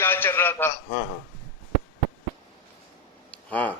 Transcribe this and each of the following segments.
इलाज चल रहा था। हाँ हाँ हाँ।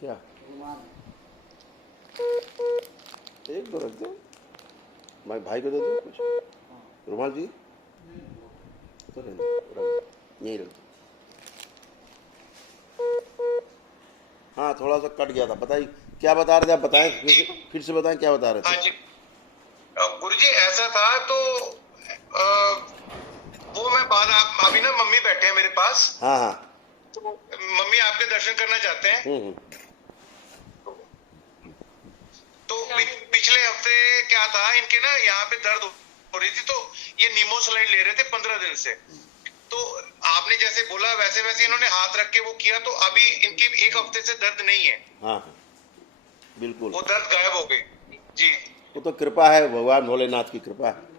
क्या एक दो रख दो, मैं भाई को दे दो कुछ रुमाल जी, तो रख दो, यहीं रख दो। हाँ थोड़ा सा कट गया था, बताइए क्या बता रहे थे आप, बताएं फिर से बताएं क्या बता रहे हाँ थे। जी गुरुजी, ऐसा था तो वो मैं बाद अभी ना मम्मी बैठे हैं मेरे पास, हाँ हाँ। तो मम्मी आपके दर्शन करना चाहते हैं। हम्म। तो पिछले हफ्ते क्या था, इनके ना यहाँ पे दर्द हो रही थी, तो ये नीमोसलाइड ले रहे थे 15 दिन से। तो आपने जैसे बोला वैसे वैसे इन्होंने हाथ रख के वो किया, तो अभी इनकी 1 हफ्ते से दर्द नहीं है। हाँ हाँ बिल्कुल, वो दर्द गायब हो गई जी। वो तो कृपा है, भगवान भोलेनाथ की कृपा है।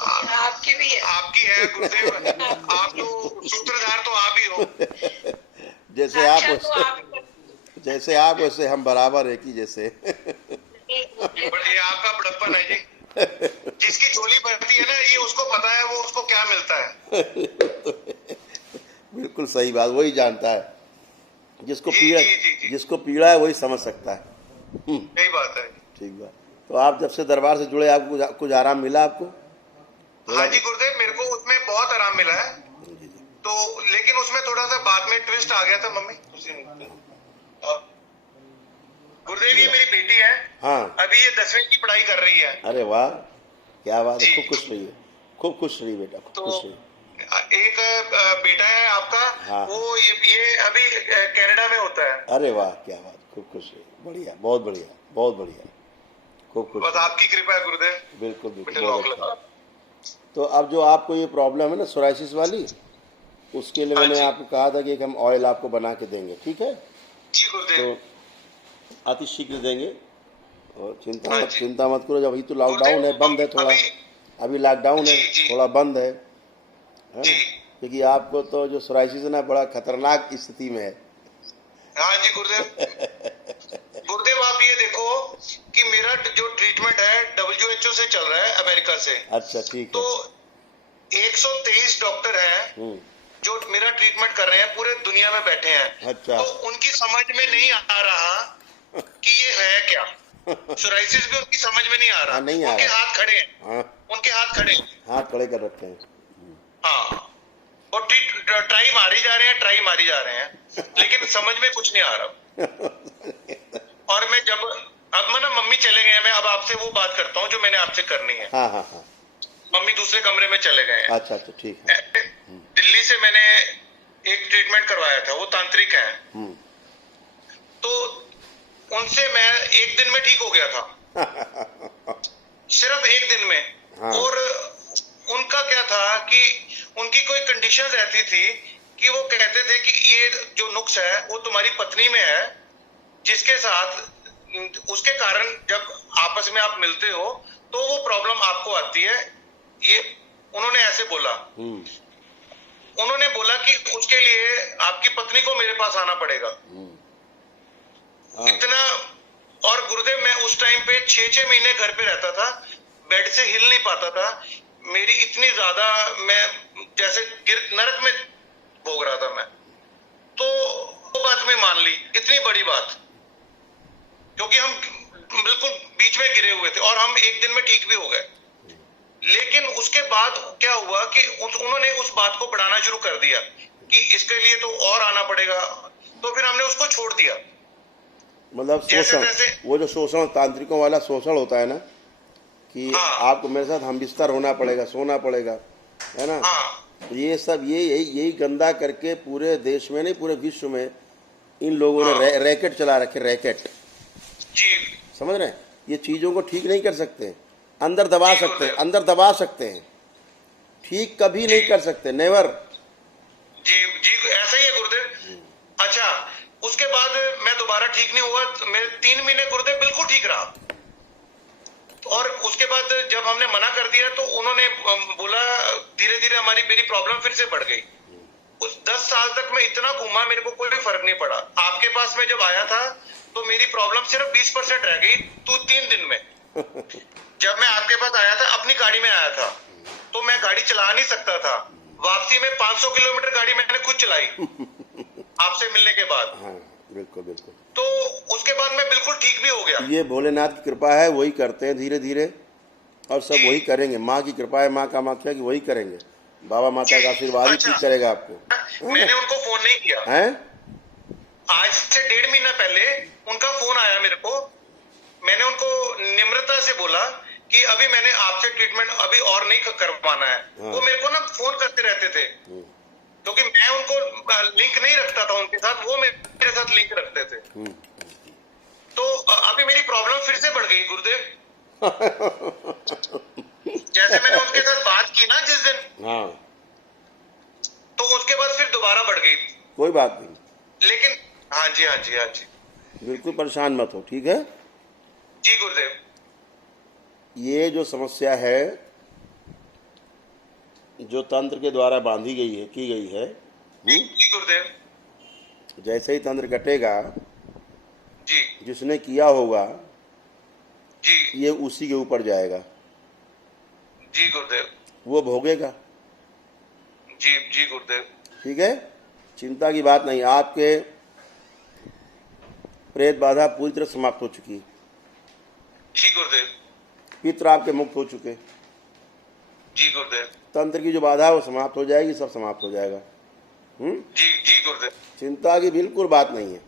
आपकी भी है, आपकी है गुरुदेव। आप तो सूत्रधार तो आप ही हो। जैसे आप वैसे हम बराबर है कि जैसे। ये आपका बड़प्पन है जी। जिसकी झोली भरती है ना, ये उसको पता है वो उसको क्या मिलता है। बिल्कुल सही बात, वही जानता है, जिसको जी, पीड़ा जी, जी, जी। जिसको पीड़ा है वही समझ सकता है। सही बात है। ठीक बात। तो आप जब से दरबार से जुड़े आपको कुछ आराम मिला आपको? हाँ जी गुरुदेव, मेरे को उसमें बहुत आराम मिला है। तो लेकिन उसमें थोड़ा सा बाद में ट्विस्ट आ गया था मम्मी। गुरुदेव ये मेरी बेटी है। हाँ। अभी ये 10वीं की पढ़ाई कर रही है। अरे वाह, क्या बात है, जी। खूब खुश रहिए, खूब खुश रहिए बेटा, खूब तो खुश रहिए। एक बेटा है आपका। हाँ। वो ये अभी कनाडा में होता है। अरे वाह क्या बात, खूब खुश रहिए, बढ़िया, बहुत बढ़िया, बहुत बढ़िया, खूब खुश बस रहिए। आपकी कृपा है गुरुदेव। बिल्कुल बिल्कुल, बेटे बहुत लॉक अच्छा। लगा। तो अब जो आपको ये प्रॉब्लम है ना सोराइसिस वाली, उसके लिए हाँ मैंने जी। आपको कहा था कि हम ऑयल आपको बना के देंगे, ठीक है? जी गुरुदेव। तो अति शीघ्र देंगे, और हाँ जी। चिंता मत करो। जब अभी तो लॉकडाउन है, बंद है थोड़ा, अभी लॉकडाउन है, जी, जी। थोड़ा बंद है जी। क्योंकि आपको तो जो सोराइसिस है ना बड़ा खतरनाक स्थिति में है। हाँ जी गुरुदेव। गुरुदेव आप ये देखो कि मेरा जो ट्रीटमेंट है WHO से चल रहा है, अमेरिका से। अच्छा ठीक है। तो 123 डॉक्टर हैं जो मेरा ट्रीटमेंट कर रहे हैं, पूरे दुनिया में बैठे हैं। अच्छा। तो उनकी समझ में नहीं आ रहा कि ये है क्या। सोराइसिस भी उनकी समझ में नहीं आ रहा। हाँ, नहीं आ उनके रहा। हाथ खड़े हैं। हाँ, उनके हाथ खड़े हैं। हाथ खड़े कर रखे हैं। हाँ, और ट्राई मारी जा रहे हैं, ट्राई मारी जा रहे हैं, लेकिन समझ में कुछ नहीं आ रहा। और मैं जब अब मैं ना मम्मी चले गए हैं, मैं अब आपसे वो बात करता हूँ जो मैंने आपसे करनी है। हाँ हाँ हाँ। मम्मी दूसरे कमरे में चले गए हैं। अच्छा अच्छा ठीक है। दिल्ली से मैंने एक ट्रीटमेंट करवाया था, वो तांत्रिक है। तो उनसे मैं 1 दिन में ठीक हो गया था। सिर्फ 1 दिन में। हाँ। और उनका क्या था कि उनकी कोई कंडीशंस ऐसी थी कि वो कहते थे कि ये जो नुक्स है वो तुम्हारी पत्नी में है, जिसके साथ उसके कारण जब आपस में आप मिलते हो तो वो प्रॉब्लम आपको आती है। ये उन्होंने ऐसे बोला। उन्होंने बोला कि उसके लिए आपकी पत्नी को मेरे पास आना पड़ेगा। इतना। और गुरुदेव मैं उस टाइम पे 6-6 महीने घर पे रहता था, बेड से हिल नहीं पाता था। मेरी इतनी ज्यादा, मैं जैसे नरक में भोग रहा था मैं। तो वो बात में मान ली, इतनी बड़ी बात, क्योंकि हम बिल्कुल बीच में गिरे हुए थे और हम 1 दिन में ठीक भी हो गए। लेकिन उसके बाद क्या हुआ कि उन्होंने उस बात को बढ़ाना शुरू कर दिया कि इसके लिए तो और आना पड़ेगा। तो फिर हमने उसको छोड़ दिया। मतलब शोषण, वो जो शोषण तांत्रिकों वाला शोषण होता है ना कि हाँ। आपको मेरे साथ हम बिस्तर होना पड़ेगा, सोना पड़ेगा, है ना? हाँ। ये सब यही गंदा करके पूरे देश में नहीं पूरे विश्व में इन लोगों ने रैकेट चला रखे, रैकेट। जी। समझ रहे हैं? ये चीजों को ठीक नहीं कर सकते, अंदर दबा सकते हैं, अंदर दबा सकते हैं, ठीक कभी नहीं कर सकते, नेवर। जी जी ऐसा ही है गुरुदेव। अच्छा, उसके बाद मैं दोबारा ठीक नहीं हुआ। मैं 3 महीने गुरुदेव बिल्कुल ठीक रहा। और उसके बाद जब हमने मना कर दिया तो उन्होंने बोला, धीरे धीरे मेरी प्रॉब्लम फिर से बढ़ गई। उस 10 साल तक मैं इतना घूमा, मेरे को कोई फर्क नहीं पड़ा। आपके पास में जब आया था तो मेरी प्रॉब्लम सिर्फ 20% रह गई 3 दिन में। जब मैं आपके पास आया था, अपनी गाड़ी में आया था, तो मैं गाड़ी चला नहीं सकता था। वापसी में 500 किलोमीटर गाड़ी मैंने खुद चलाई आपसे मिलने के बाद। हाँ बिल्कुल बिल्कुल। तो उसके बाद मैं बिल्कुल ठीक भी हो गया। ये भोलेनाथ की कृपा है, वही करते हैं धीरे धीरे, और सब जी। वही करेंगे। माँ की कृपा है, माँ कामाख्या की, वही करेंगे। बाबा माता जी। का आशीर्वाद ही अच्छा। ठीक करेगा आपको। मैंने उनको फोन नहीं किया। हैं? आज से 1.5 महीना पहले उनका फोन आया मेरे को। मैंने उनको निम्रता से बोला कि अभी मैंने आपसे ट्रीटमेंट अभी और नहीं करवाना है। हाँ। वो मेरे को ना फोन करते रहते थे, क्योंकि मैं उनको लिंक नहीं रखता था उनके साथ, वो मेरे साथ लिंक रखते थे। तो अभी मेरी प्रॉब्लम फिर से बढ़ गई गुरुदेव। जैसे मैंने उसके साथ बात की ना जिस दिन, हाँ तो उसके बाद फिर दोबारा बढ़ गई। कोई बात नहीं, लेकिन हाँ जी, हाँ जी, हाँ जी, बिल्कुल परेशान मत हो, ठीक है। जी गुरुदेव। ये जो समस्या है, जो तंत्र के द्वारा बांधी गई है, की गई है, जी गुरुदेव। जैसे ही तंत्र कटेगा, जी जिसने किया होगा जी ये उसी के ऊपर जाएगा, जी गुरुदेव। वो भोगेगा। जी जी गुरुदेव। ठीक है, चिंता की बात नहीं। आपके प्रेत बाधा पूरी तरह समाप्त हो चुकी है। जी गुरुदेव। पित्र आपके मुक्त हो चुके। जी गुरुदेव। तंत्र की जो बाधा है वो समाप्त हो जाएगी, सब समाप्त हो जाएगा। जी जी गुरुदेव। चिंता की बिल्कुल बात नहीं है।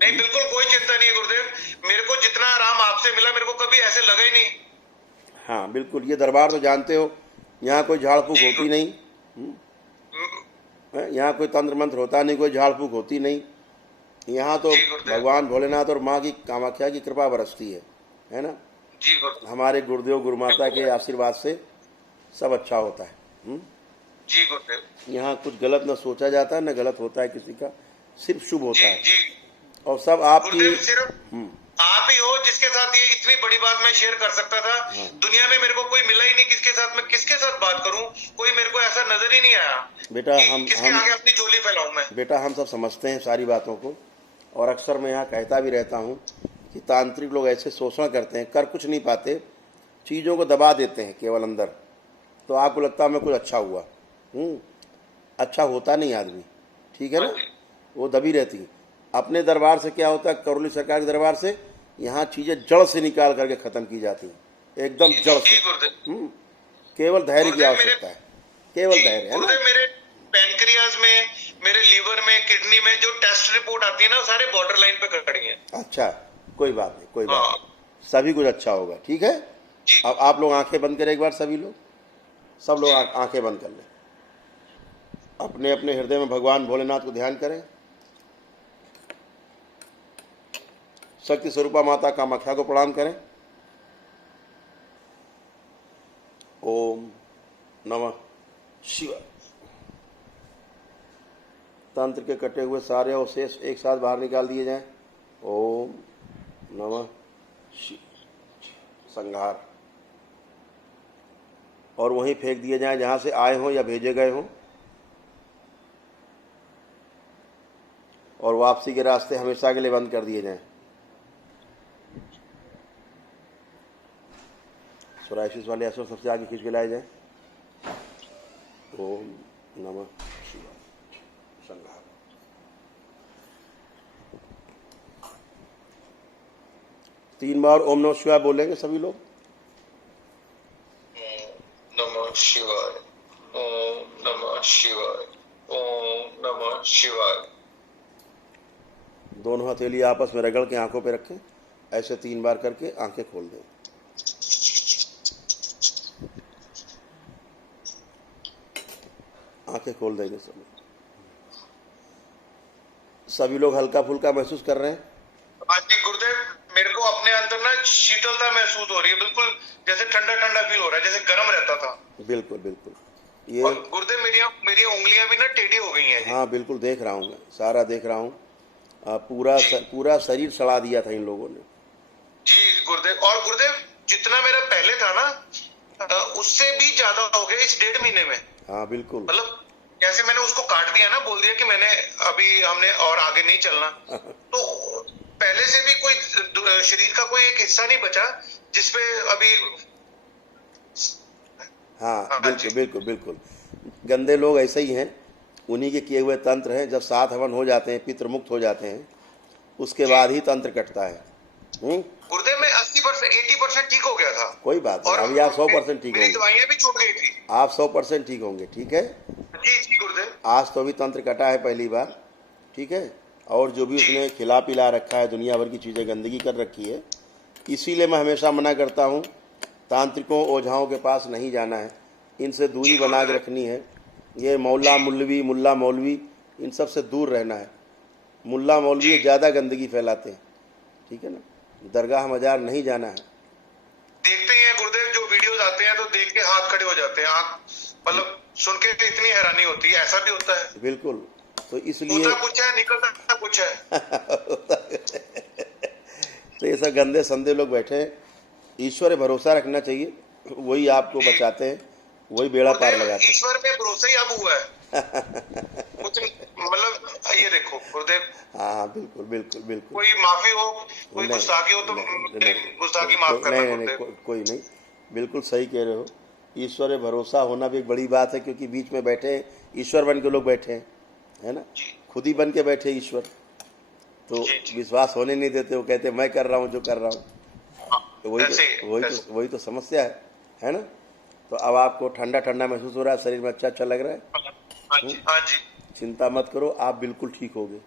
नहीं, बिल्कुल कोई चिंता नहीं है गुरुदेव। मेरे को जितना आराम आपसे मिला, मेरे को कभी ऐसे लगा ही नहीं। हाँ बिल्कुल, ये दरबार तो जानते हो, यहाँ कोई झाड़ फूक होती नहीं। यहाँ कोई तंत्र मंत्र होता नहीं, कोई झाड़ फूक होती नहीं। यहाँ तो भगवान भोलेनाथ और माँ की कामाख्या की कृपा बरसती है ना। जी गुरुदेव। हमारे गुरुदेव गुरुमाता के आशीर्वाद से सब अच्छा होता है। जी गुरुदेव। यहाँ कुछ गलत न सोचा जाता है, न गलत होता है किसी का, सिर्फ शुभ होता जी है। जी और सब आपकी गुरुदेव, सिर्फ आप ही हो जिसके साथ ये इतनी बड़ी बात मैं शेयर कर सकता था। दुनिया में मेरे को कोई मिला ही नहीं, किसके साथ मैं किसके साथ बात करूं, कोई मेरे को ऐसा नजर ही नहीं आया बेटा। कि किसके आगे अपनी झोली फैलाऊं मैं। बेटा हम सब समझते हैं सारी बातों को, और अक्सर मैं यहाँ कहता भी रहता हूँ कि तांत्रिक लोग ऐसे शोषण करते हैं, कर कुछ नहीं पाते, चीज़ों को दबा देते हैं केवल अंदर, तो आपको लगता है मैं कुछ अच्छा हुआ। अच्छा होता नहीं आदमी, ठीक है ना, वो दबी रहती। अपने दरबार से क्या होता है, करौली सरकार के दरबार से यहाँ चीज़ें जड़ से निकाल करके ख़त्म की जाती हैं, एकदम जड़ से। केवल धैर्य की आवश्यकता है, केवल धैर्य, है ना। मेरे पैनक्रियाज में, मेरे लीवर में, किडनी में जो टेस्ट रिपोर्ट आती है ना, सारे बॉर्डर लाइन पे खड़ी हैं। अच्छा, कोई बात नहीं, कोई बात नहीं, सभी कुछ अच्छा होगा, ठीक है। अब आप लोग आंखें बंद करें एक बार, सभी लोग, सब लोग आंखें बंद कर लें, अपने अपने हृदय में भगवान भोलेनाथ को ध्यान करें। शक्ति स्वरूपा माता कामाख्या को प्रणाम करें। ओम नमः शिवाय। तंत्र के कटे हुए सारे अवशेष एक साथ बाहर निकाल दिए जाएं। ओम नमः शिवाय। संहार, और वहीं फेंक दिए जाएं जहां से आए हों या भेजे गए हों, और वापसी के रास्ते हमेशा के लिए बंद कर दिए जाएं। सोराइसिस वाले असर सबसे आगे खींच के लाए जाए। ओम नमः शिवाय। संहार। तीन बार ओम नमः शिवाय बोलेंगे सभी लोग। नमः शिवाय, ओम नमः शिवाय, ओम नमः शिवाय। दोनों हथेली आपस में रगड़ के आंखों पे रखें, ऐसे 3 बार करके आंखें खोल दें। आंखें खोल देंगे सभी। सभी लोग हल्का फुल्का महसूस कर रहे हैं। हाँ जी गुरुदेव, मेरे को अपने अंदर ना शीतलता महसूस हो रही है, बिल्कुल जैसे ठंडा ठंडा फील हो रहा है, जैसे गर्म रहता था। बिल्कुल बिल्कुल। ये गुरुदेव मेरी उंगलियां भी ना टेढ़ी हो गई हैं। हाँ बिल्कुल, देख रहा हूँ मैं, सारा देख रहा हूँ। पूरा शरीर सड़ा दिया था इन लोगों ने। जी गुरुदेव, और गुरुदेव जितना मेरा पहले था ना, उससे भी ज्यादा हो गया इस 1.5 महीने में। हाँ बिल्कुल। मतलब जैसे मैंने उसको काट दिया ना, बोल दिया कि हमने और आगे नहीं चलना, तो पहले से शरीर का कोई एक हिस्सा नहीं बचा जिसपे अभी। हाँ बिल्कुल बिल्कुल बिल्कुल। गंदे लोग ऐसे ही हैं, उन्हीं के किए हुए तंत्र हैं। जब 7 हवन हो जाते हैं, पितृ मुक्त हो जाते हैं, उसके बाद ही तंत्र कटता है। गुरुदेव में 80% 80% ठीक हो गया था। कोई बात नहीं, और अभी आप 100% ठीक मेरी होंगे। दवाइयां भी छूट गई थी। आप 100% ठीक होंगे, ठीक है। जी जी गुरुदेव। आज तो अभी तंत्र कटा है पहली बार, ठीक है। और जो भी उसने खिला पिला रखा है, दुनिया भर की चीज़ें गंदगी कर रखी है, इसीलिए मैं हमेशा मना करता हूँ, तांत्रिकों ओझाओं के पास नहीं जाना है, इनसे दूरी बना के रखनी है। ये मुल्ला मौलवी इन सब से दूर रहना है। मुल्ला मौलवी ज़्यादा गंदगी फैलाते हैं, ठीक है ना। दरगाह मजार नहीं जाना है। देखते ही हैं गुरुदेव, जो वीडियोस आते हैं तो देख के हाथ खड़े हो जाते हैं, आंख मतलब सुन के इतनी हैरानी होती है। ऐसा भी होता है? बिल्कुल। तो इसलिए होता कुछ है, निकलता कुछ है। तो ये सब गंदे संदे लोग बैठे हैं। ईश्वर पे भरोसा रखना चाहिए, वही आपको बचाते हैं, वही बेड़ा पार लगाते हैं। ईश्वर पे भरोसा ही अब हुआ है। कुछ मतलब ये देखो गुरुदेव। हाँ बिल्कुल बिल्कुल बिल्कुल। कोई माफी हो, कोई गुस्ताखी हो तो गुस्ताखी माफ करना गुरुदेव। कोई नहीं, बिल्कुल सही कह रहे हो। ईश्वर पे भरोसा होना भी एक बड़ी बात है, क्योंकि बीच में बैठे हैं, ईश्वर बन के लोग बैठे हैं, है ना। खुद ही बन के बैठे ईश्वर, तो विश्वास होने नहीं देते। वो कहते मैं कर रहा हूँ जो कर रहा हूँ, तो वही तो समस्या है ना। तो अब आपको ठंडा ठंडा महसूस हो रहा है, शरीर में अच्छा लग रहा है। हाँ जी। चिंता मत करो, आप बिल्कुल ठीक होगे,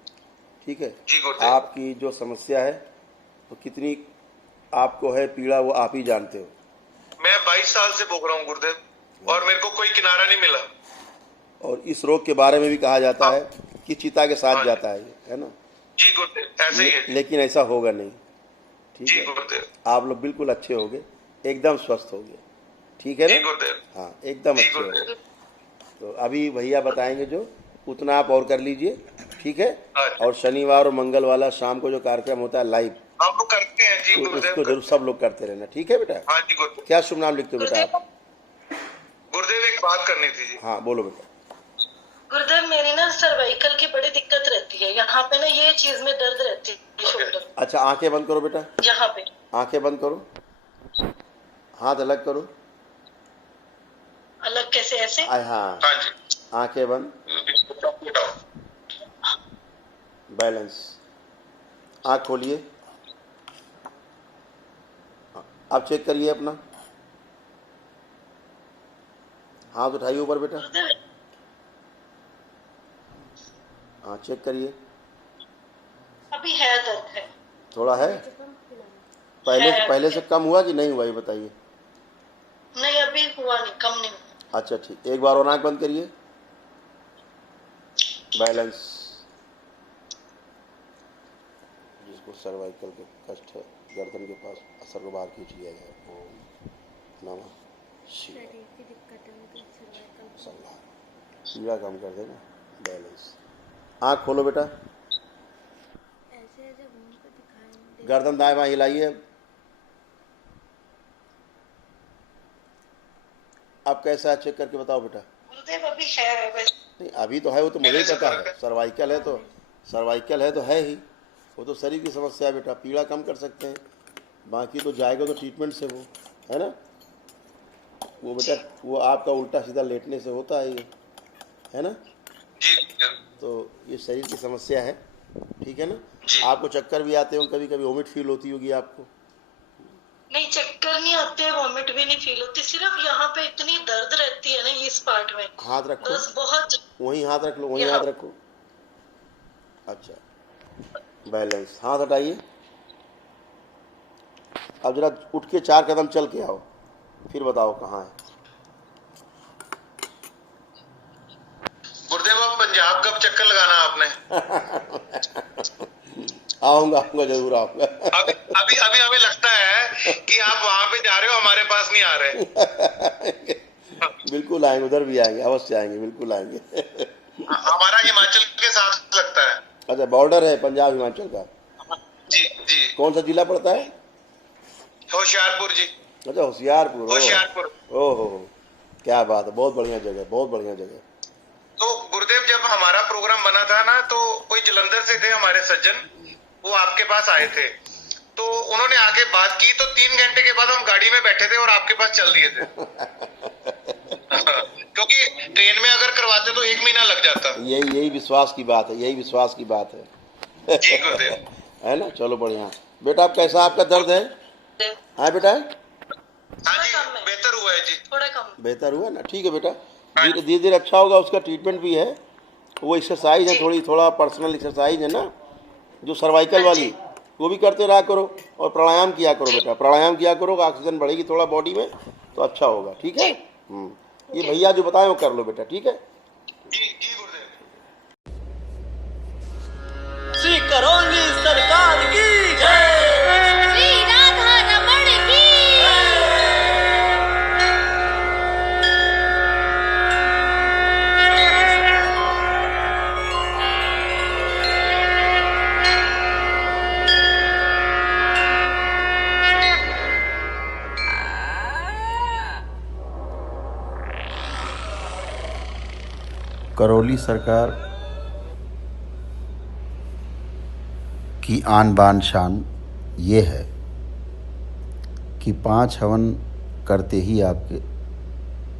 ठीक है। जी गुरुदेव। आपकी जो समस्या है, तो कितनी आपको है पीड़ा, वो आप ही जानते हो। मैं 22 साल से भोग रहा हूँ गुरुदेव, और मेरे को कोई किनारा नहीं मिला। और इस रोग के बारे में भी कहा जाता है कि चिता के साथ जाता है ये, है ना। जी गुरुदेव, ऐसे ही है। लेकिन ऐसा होगा नहीं, ठीक जी है। गुरुदेव। आप लोग बिल्कुल अच्छे होगे, एकदम स्वस्थ होगे, ठीक है जी ना। गुरुदेव। हाँ एकदम अच्छे होगे। तो अभी भैया बताएंगे जो, उतना आप और कर लीजिए, ठीक है। और शनिवार और मंगल वाला शाम को जो कार्यक्रम होता है लाइव, हम लोग करते हैं जी गुरुदेव। उसको जरूर सब लोग करते रहना, ठीक है बेटा। हाँ जी गुरुदेव। क्या शुभ नाम लिखते हो बेटा आप? गुरुदेव एक बात करनी थी जी। हाँ बोलो बेटा। गुरुदेव मेरी ना सर्वाइकल की बड़ी दिक्कत रहती है, यहाँ पे ना ये चीज में दर्द रहती है, शोल्डर। अच्छा आंखें बंद करो बेटा, यहाँ पे आंखें बंद करो, हाथ अलग करो। अलग कैसे? ऐसे? हाँ हाँ जी। आंखें बंद, बैलेंस। आंख खोलिए, अब चेक करिए अपना, हाथ उठाइए ऊपर बेटा। गुरुदेव हाँ चेक करिए, अभी है दर्द है, थोड़ा है। पहले से कम हुआ कि नहीं हुआ, ये बताइए। नहीं अभी हुआ नहीं, कम नहीं हुआ। अच्छा ठीक, एक बार और आंख बंद करिए, बैलेंस। जिसको सर्वाइकल के कष्ट है, गर्दन के पास, असर को बाहर खींच लिया जाए। ओम नमः शिवाय। पीड़ा कम कर देना, बैलेंस। आँख खोलो बेटा, गर्दन दाएं बाएं हिलाइए। अब कैसा है चेक करके बताओ बेटा। गुरुदेव अभी है वैसे। नहीं अभी तो है, वो तो मुझे ही पता है। सर्वाइकल है तो है ही, वो तो शरीर की समस्या है बेटा। पीड़ा कम कर सकते हैं, बाकी तो जाएगा तो ट्रीटमेंट से, वो है ना। वो बेटा वो आपका उल्टा सीधा लेटने से होता है ये, है ना। तो ये शरीर की समस्या है, ठीक है ना। आपको चक्कर भी आते होंगे, कभी कभी वोमिट फील होती होगी आपको। नहीं चक्कर नहीं आते, वॉमिट भी नहीं फील होती, सिर्फ यहाँ पे इतनी दर्द रहती है ना इस पार्ट में। हाथ रखो, बस बहुत। वहीं हाथ रख लो, वहीं हाथ रखो। अच्छा बैलेंस। हाथ हटाइए। अब जरा उठ के 4 कदम चल के आओ, फिर बताओ कहाँ है। गुरुदेव अब पंजाब कब चक्कर लगाना आपने? आऊंगा जरूर आऊंगा। अभी हमें लगता है कि आप वहां पे जा रहे हो, हमारे पास नहीं आ रहे। बिल्कुल आएंगे, उधर भी आएंगे, अवश्य आएंगे, बिल्कुल आएंगे। हमारा हिमाचल के साथ लगता है। अच्छा बॉर्डर है पंजाब हिमाचल का। जी जी। कौन सा जिला पड़ता है? होशियारपुर जी। अच्छा होशियारपुर। होशियारपुर। ओहो क्या बात है, बहुत बढ़िया जगह, बहुत बढ़िया जगह। तो गुरुदेव जब हमारा प्रोग्राम बना था ना, तो कोई जलंधर से थे हमारे सज्जन, वो आपके पास आए थे। तो उन्होंने आके बात की, तो 3 घंटे के बाद हम गाड़ी में बैठे थे और आपके पास चल दिए थे। क्योंकि ट्रेन में अगर करवाते तो 1 महीना लग जाता। यही विश्वास की बात है, यही विश्वास की बात है। जी गुरुदेव। है ना, चलो बढ़िया। बेटा आप कैसा, आपका दर्द है? हाँ बेटा, हाँ जी, बेहतर हुआ है जी, थोड़ा कम। बेहतर हुआ ना, ठीक है बेटा, धीरे धीरे अच्छा होगा। उसका ट्रीटमेंट भी है, वो एक्सरसाइज है, थोड़ा पर्सनल एक्सरसाइज है ना, जो सर्वाइकल वाली, वो भी करते रहा करो। और प्राणायाम किया करो बेटा, प्राणायाम किया करो, ऑक्सीजन बढ़ेगी थोड़ा बॉडी में तो अच्छा होगा, ठीक है। ये भैया जो बताए वो कर लो बेटा, ठीक है। जी जी गुरुदेव। श्री करौली सरकार की जय। श्री राधा रमण की करौली सरकार की आन बान शान ये है कि 5 हवन करते ही आपके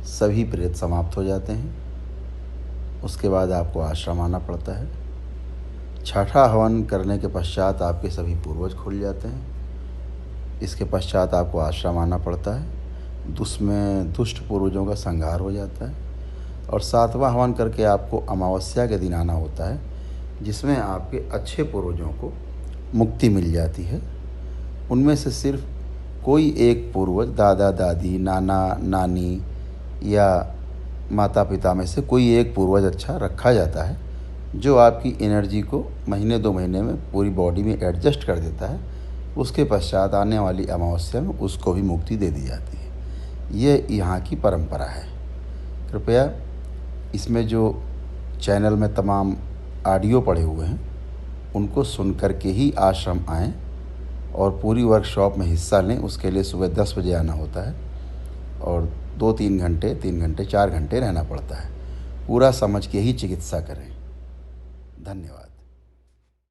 सभी प्रेत समाप्त हो जाते हैं। उसके बाद आपको आश्रम आना पड़ता है। 6ठा हवन करने के पश्चात आपके सभी पूर्वज खुल जाते हैं। इसके पश्चात आपको आश्रम आना पड़ता है, उसमें दुष्ट पूर्वजों का संहार हो जाता है। और 7वां हवन करके आपको अमावस्या के दिन आना होता है, जिसमें आपके अच्छे पूर्वजों को मुक्ति मिल जाती है। उनमें से सिर्फ कोई एक पूर्वज, दादा दादी, नाना नानी या माता पिता में से कोई एक पूर्वज अच्छा रखा जाता है, जो आपकी एनर्जी को महीने 2 महीने में पूरी बॉडी में एडजस्ट कर देता है। उसके पश्चात आने वाली अमावस्या में उसको भी मुक्ति दे दी जाती है। ये यहाँ की परंपरा है। कृपया इसमें जो चैनल में तमाम ऑडियो पड़े हुए हैं उनको सुन कर के ही आश्रम आएँ और पूरी वर्कशॉप में हिस्सा लें। उसके लिए सुबह 10 बजे आना होता है और 2-3 घंटे, 3 घंटे, 4 घंटे रहना पड़ता है। पूरा समझ के ही चिकित्सा करें। धन्यवाद।